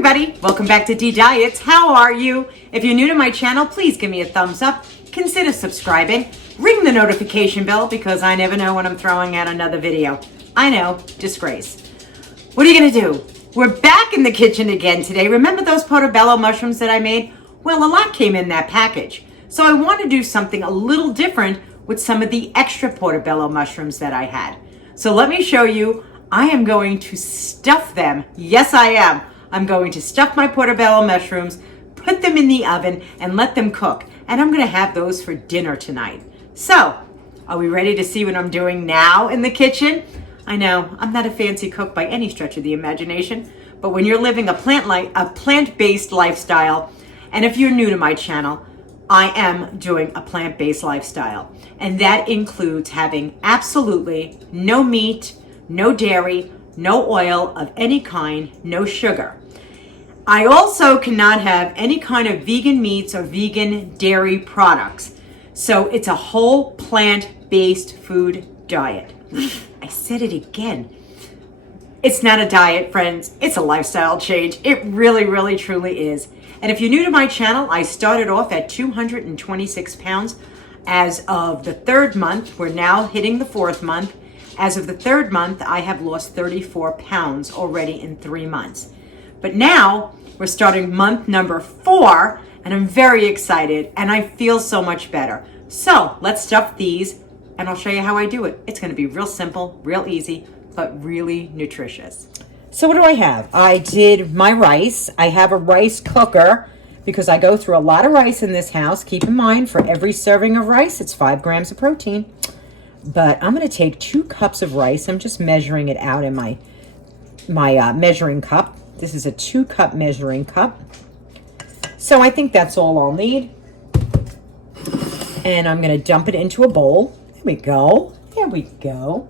everybody, welcome back to deediets. How are you? If you're new to my channel, please give me a thumbs up, consider subscribing, ring the notification bell because I never know when I'm throwing out another video. I know, disgrace. What are you gonna do? We're back in the kitchen again today. Remember those portobello mushrooms that I made? Well, a lot came in that package. So I want to do something a little different with some of the extra portobello mushrooms that I had. So let me show you. I am going to stuff them. Yes, I am. I'm going to stuff my portobello mushrooms, put them in the oven, and let them cook. And I'm going to have those for dinner tonight. So, are we ready to see what I'm doing now in the kitchen? I know, I'm not a fancy cook by any stretch of the imagination, but when you're living a plant-based lifestyle, and if you're new to my channel, I am doing a plant-based lifestyle. And that includes having absolutely no meat, no dairy, no oil of any kind, no sugar. I also cannot have any kind of vegan meats or vegan dairy products. So it's a whole plant-based food diet. I said it again. It's not a diet, friends. It's a lifestyle change. It really, really, truly is. And if you're new to my channel, I started off at 226 pounds. As of the third month, we're now hitting the fourth month. As of the third month, I have lost 34 pounds already in 3 months. But now we're starting month number 4, and I'm very excited, and I feel so much better. So let's stuff these, and I'll show you how I do it. It's going to be real simple, real easy, but really nutritious. So what do I have? I did my rice. I have a rice cooker because I go through a lot of rice in this house. Keep in mind, for every serving of rice, it's 5 grams of protein. But I'm going to take 2 cups of rice. I'm just measuring it out in my measuring cup. This is a 2-cup measuring cup. So I think that's all I'll need. And I'm going to dump it into a bowl. There we go. There we go.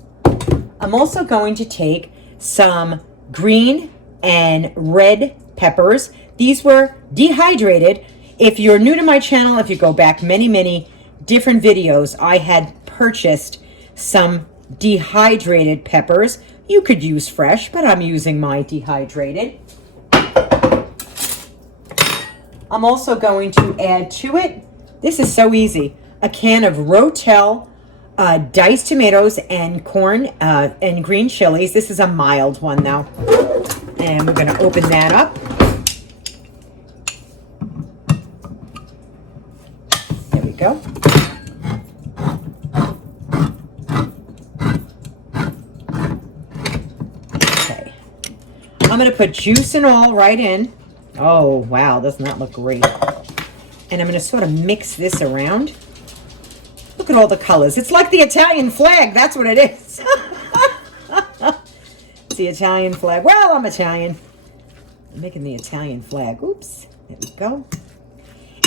I'm also going to take some green and red peppers. These were dehydrated. If you're new to my channel, if you go back many, many different videos, I had purchased some dehydrated peppers. You could use fresh, but I'm using my dehydrated. I'm also going to add to it, this is so easy, a can of Rotel diced tomatoes and corn and green chilies. This is a mild one though. And we're going to open that up. There we go. Okay. I'm going to put juice and all right in. Oh, wow, doesn't that look great? And I'm going to sort of mix this around. Look at all the colors. It's like the Italian flag. That's what it is. It's the Italian flag. Well, I'm Italian. I'm making the Italian flag. Oops. There we go.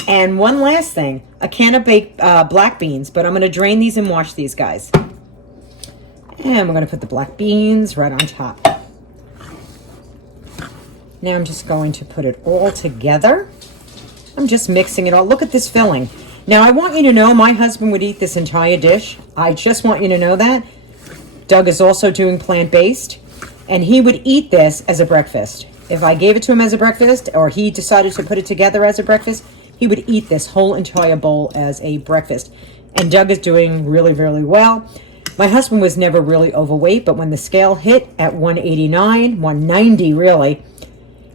And one last thing. A can of baked black beans. But I'm going to drain these and wash these guys. And we're going to put the black beans right on top. Now I'm just going to put it all together. I'm just mixing it all. Look at this filling. Now I want you to know my husband would eat this entire dish. I just want you to know that. Doug is also doing plant-based, and he would eat this as a breakfast. If I gave it to him as a breakfast, or he decided to put it together as a breakfast, he would eat this whole entire bowl as a breakfast. And Doug is doing really, really well. My husband was never really overweight, but when the scale hit at 189, 190 really,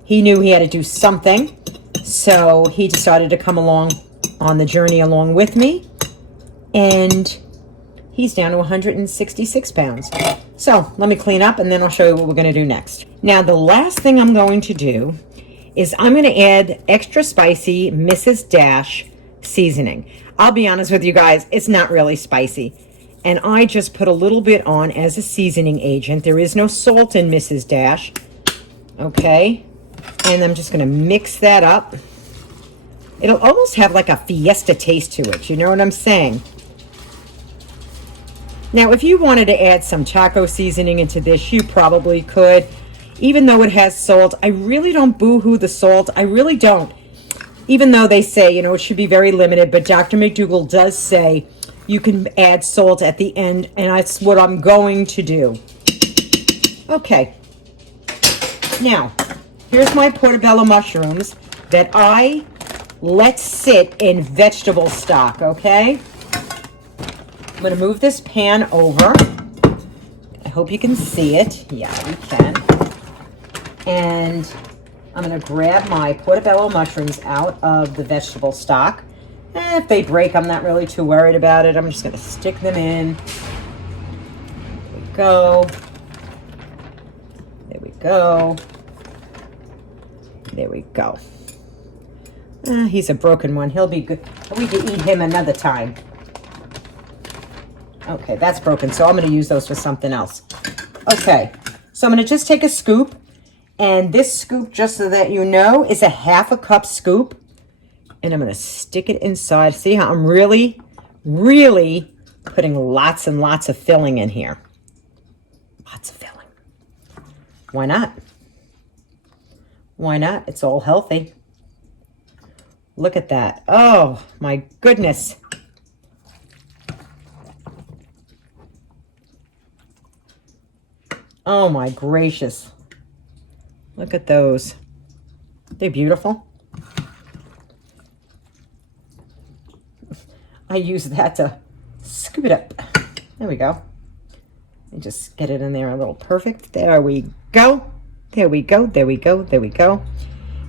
he knew he had to do something. So he decided to come along on the journey along with me. And he's down to 166 pounds. So let me clean up and then I'll show you what we're going to do next. Now the last thing I'm going to do is I'm going to add extra spicy Mrs. Dash seasoning. I'll be honest with you guys, it's not really spicy. And I just put a little bit on as a seasoning agent. There is no salt in Mrs. Dash. Okay. And I'm just going to mix that up. It'll almost have like a fiesta taste to it. You know what I'm saying? Now, if you wanted to add some taco seasoning into this, you probably could. Even though it has salt, I really don't boo-hoo the salt. I really don't. Even though they say, you know, it should be very limited. But Dr. McDougall does say you can add salt at the end. And that's what I'm going to do. Okay. Now, Here's my portobello mushrooms that I let sit in vegetable stock, okay? I'm going to move this pan over. I hope you can see it. Yeah, you can. And I'm going to grab my portobello mushrooms out of the vegetable stock. If they break, I'm not really too worried about it. I'm just going to stick them in. There we go. There we go. There we go. He's a broken one. He'll be good. We can eat him another time. Okay, that's broken, so I'm going to use those for something else. Okay, so I'm going to just take a scoop, and this scoop, just so that you know, is a 1/2 cup scoop, and I'm going to stick it inside. See how I'm really, really putting lots and lots of filling in here. Lots of filling. Why not? Why not? It's all healthy. Look at that. Oh, my goodness. Oh, my gracious. Look at those. They're beautiful. I use that to scoop it up. There we go. And just get it in there a little perfect. There we go. There we go. There we go. There we go.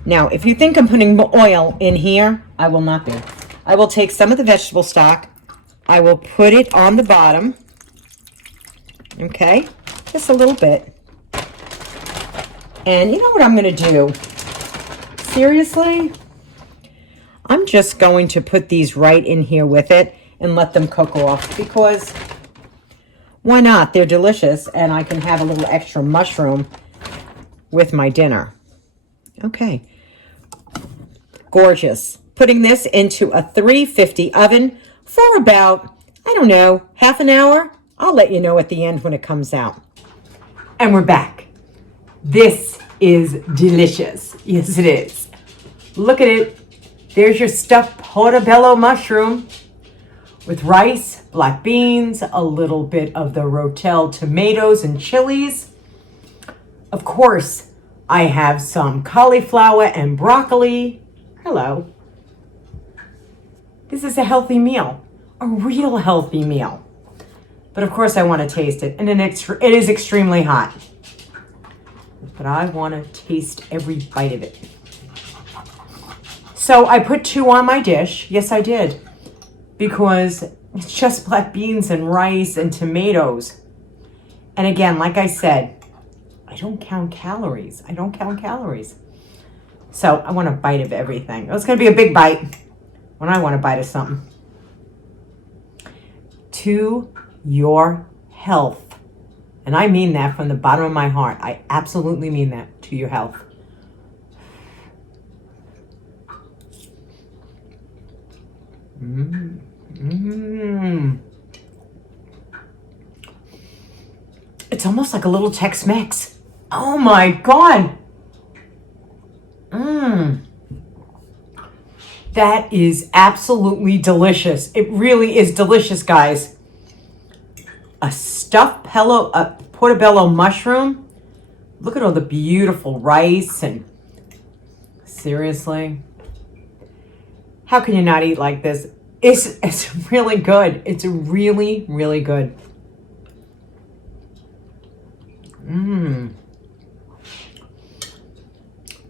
Now, if you think I'm putting oil in here, I will not be. I will take some of the vegetable stock. I will put it on the bottom. Okay? Just a little bit. And you know what I'm going to do? Seriously? I'm just going to put these right in here with it and let them cook off, because why not? They're delicious, and I can have a little extra mushroom with my dinner. Okay. Gorgeous. Putting this into a 350 oven for about, I don't know, half an hour. I'll let you know at the end when it comes out. And we're back. This is delicious. Yes, it is. Look at it. There's your stuffed portobello mushroom with rice, black beans, a little bit of the rotel tomatoes and chilies. Of course, I have some cauliflower and broccoli. Hello. This is a healthy meal, a real healthy meal. But of course I want to taste it, and it is extremely hot. But I want to taste every bite of it. So I put 2 on my dish. Yes, I did. Because it's just black beans and rice and tomatoes. And again, like I said, I don't count calories. I don't count calories. So I want a bite of everything. It's going to be a big bite when I want a bite of something. To your health. And I mean that from the bottom of my heart. I absolutely mean that. To your health. It's almost like a little Tex-Mex. Oh my God. That is absolutely delicious. It really is delicious, guys. A stuffed portobello mushroom. Look at all the beautiful rice, and seriously, how can you not eat like this? It's really good. It's really, really good.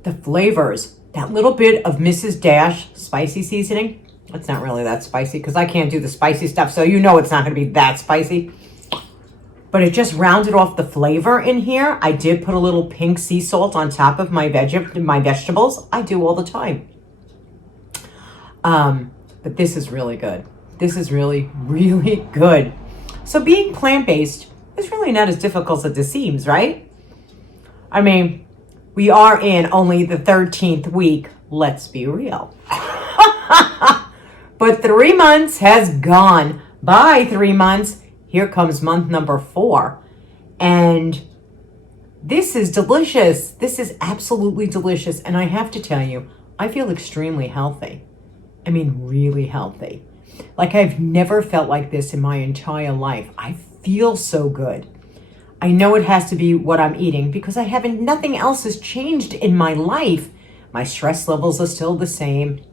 The flavors, that little bit of Mrs. Dash spicy seasoning. It's not really that spicy because I can't do the spicy stuff, so you know it's not going to be that spicy. But it just rounded off the flavor in here. I did put a little pink sea salt on top of my vegetables. I do all the time. But this is really good. This is really, really good. So being plant-based is really not as difficult as it seems, right? I mean, we are in only the 13th week. Let's be real. But 3 months has gone by. 3 months. Here comes month number 4. And this is delicious. This is absolutely delicious. And I have to tell you, I feel extremely healthy. I mean, really healthy. Like I've never felt like this in my entire life. I feel so good. I know it has to be what I'm eating because nothing else has changed in my life. My stress levels are still the same.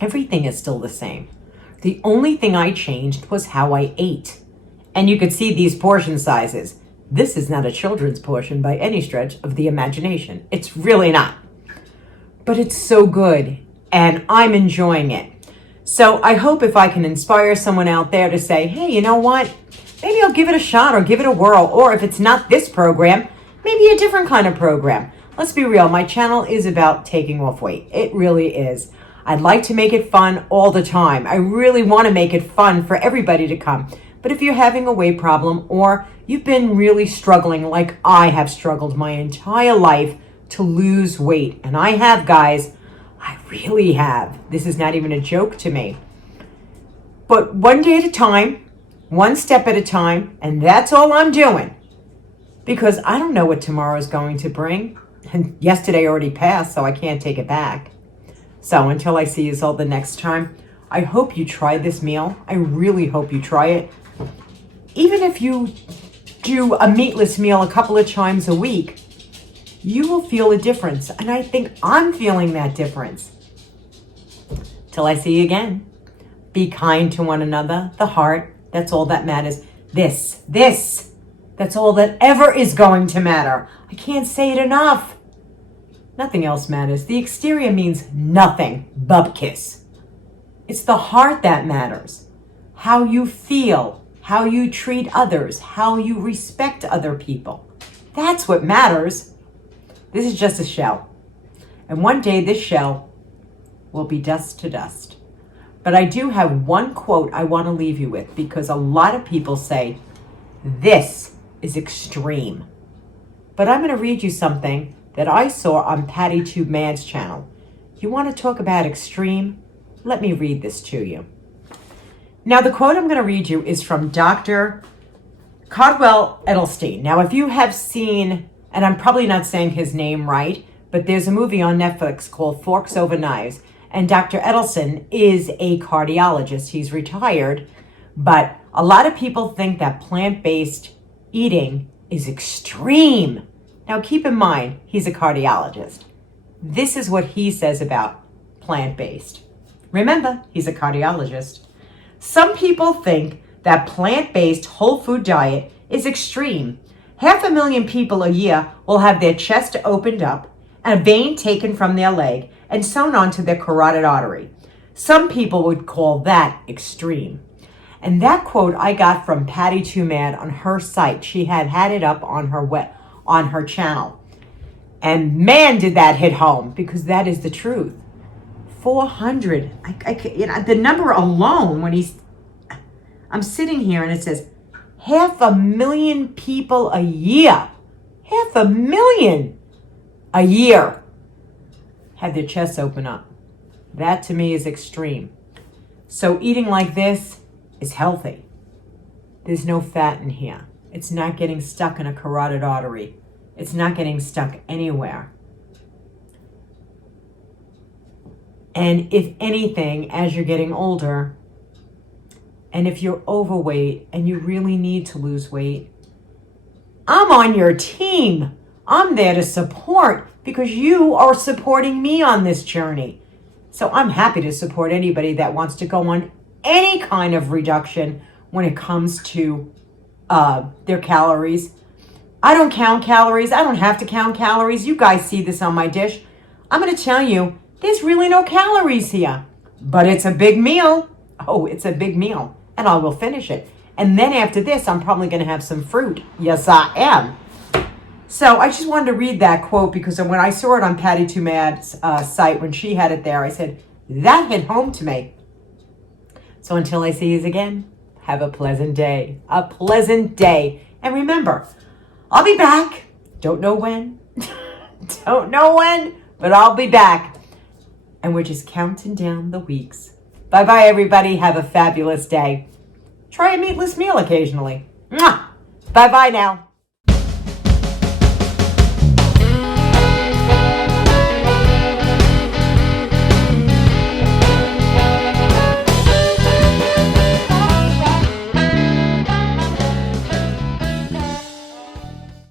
Everything is still the same. The only thing I changed was how I ate. And you could see these portion sizes. This is not a children's portion by any stretch of the imagination. It's really not. But it's so good, and I'm enjoying it. So I hope if I can inspire someone out there to say, hey, you know what? Maybe I'll give it a shot or give it a whirl. Or if it's not this program, maybe a different kind of program. Let's be real. My channel is about taking off weight. It really is. I'd like to make it fun all the time. I really want to make it fun for everybody to come. But if you're having a weight problem or you've been really struggling like I have struggled my entire life to lose weight, and I have, guys, I really have. This is not even a joke to me. But one day at a time, one step at a time, and that's all I'm doing. Because I don't know what tomorrow is going to bring. And yesterday already passed, so I can't take it back. So until I see you all the next time, I hope you try this meal. I really hope you try it. Even if you do a meatless meal a couple of times a week, you will feel a difference. And I think I'm feeling that difference. Till I see you again. Be kind to one another. The heart, that's all that matters. This, that's all that ever is going to matter. I can't say it enough. Nothing else matters. The exterior means nothing. Bupkis. It's the heart that matters. How you feel, how you treat others, how you respect other people. That's what matters. This is just a shell. And one day this shell will be dust to dust. But I do have one quote I want to leave you with because a lot of people say, this is extreme. But I'm going to read you something that I saw on Patty Tube Mad's channel. You want to talk about extreme? Let me read this to you. Now, the quote I'm going to read you is from Dr. Caldwell Edelstein. Now, if you have seen, and I'm probably not saying his name right, but there's a movie on Netflix called Forks Over Knives, and Dr. Edelstein is a cardiologist. He's retired, but a lot of people think that plant-based eating is extreme. Now, keep in mind, he's a cardiologist. This is what he says about plant-based. Remember, he's a cardiologist. Some people think that plant-based whole food diet is extreme. 500,000 people a year will have their chest opened up, a vein taken from their leg, and sewn onto their carotid artery. Some people would call that extreme. And that quote I got from Patty Too Mad on her site. She had it up on her channel. And man, did that hit home, because that is the truth. 400. The number alone, I'm sitting here and it says 500,000 people a year. 500,000 a year have their chests open up. That to me is extreme. So eating like this is healthy. There's no fat in here. It's not getting stuck in a carotid artery. It's not getting stuck anywhere. And if anything, as you're getting older, and if you're overweight and you really need to lose weight, I'm on your team. I'm there to support because you are supporting me on this journey. So I'm happy to support anybody that wants to go on any kind of reduction when it comes to their calories. I don't count calories. I don't have to count calories. You guys see this on my dish. I'm going to tell you, there's really no calories here. But it's a big meal. Oh, it's a big meal. And I will finish it. And then after this, I'm probably going to have some fruit. Yes, I am. So I just wanted to read that quote because when I saw it on Patty Too Mad's site, when she had it there, I said, that hit home to me. So until I see you again, have a pleasant day. A pleasant day. And remember, I'll be back. Don't know when. Don't know when, but I'll be back. And we're just counting down the weeks. Bye-bye, everybody. Have a fabulous day. Try a meatless meal occasionally. Mwah! Bye-bye now.